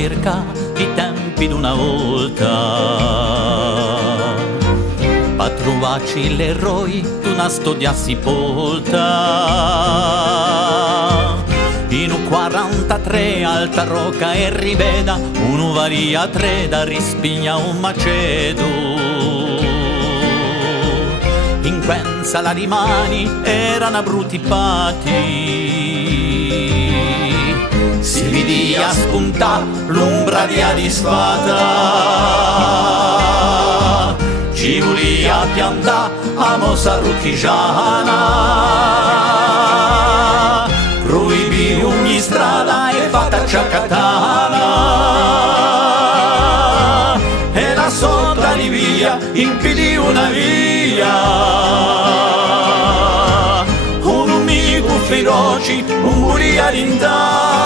circa i tempi d'una volta. Per trovarci l'eroi d'una storia sepolta. In un 43 alta rocca e riveda uno varia tre da rispigna un macedo. In quenza la rimani erano brutti pati. Si vidia spunta l'ombra di sfata. Ci volia piantà a mossa ruttigiana. Proibì ogni strada e fatta ciacatana. E la sotto di via impedì una via. Un amico feroce, un buria d'intà.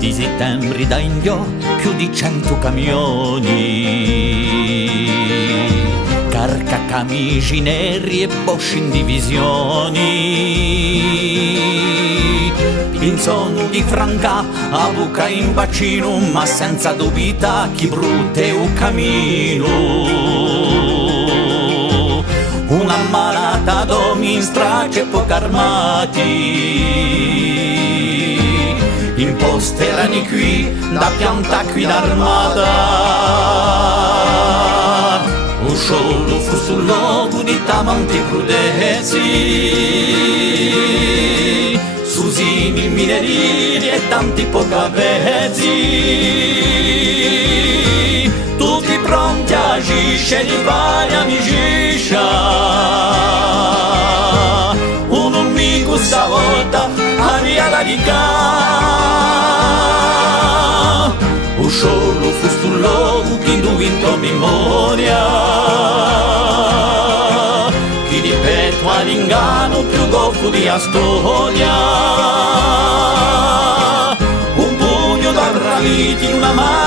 Di settembre da inviò più di 100 camioni, carca camici neri e Bosch in divisioni. Pinzon di franca a buca in bacino, ma senza dubita chi brutte un cammino. Una malata d'uomini in strage poco armati. Imposte l'anni qui, da pianta qui d'armata. Un solo fu sul logo di tamanti crudezzi. Susini, minerini e tanti pocavezzi. Tutti pronti a agisce di varia amicizia. Un amico stavolta a via la un solo fu sul logo che indovino memoria. Chi di petto all'inganno più goffo di storia. Un pugno da braviti in una mano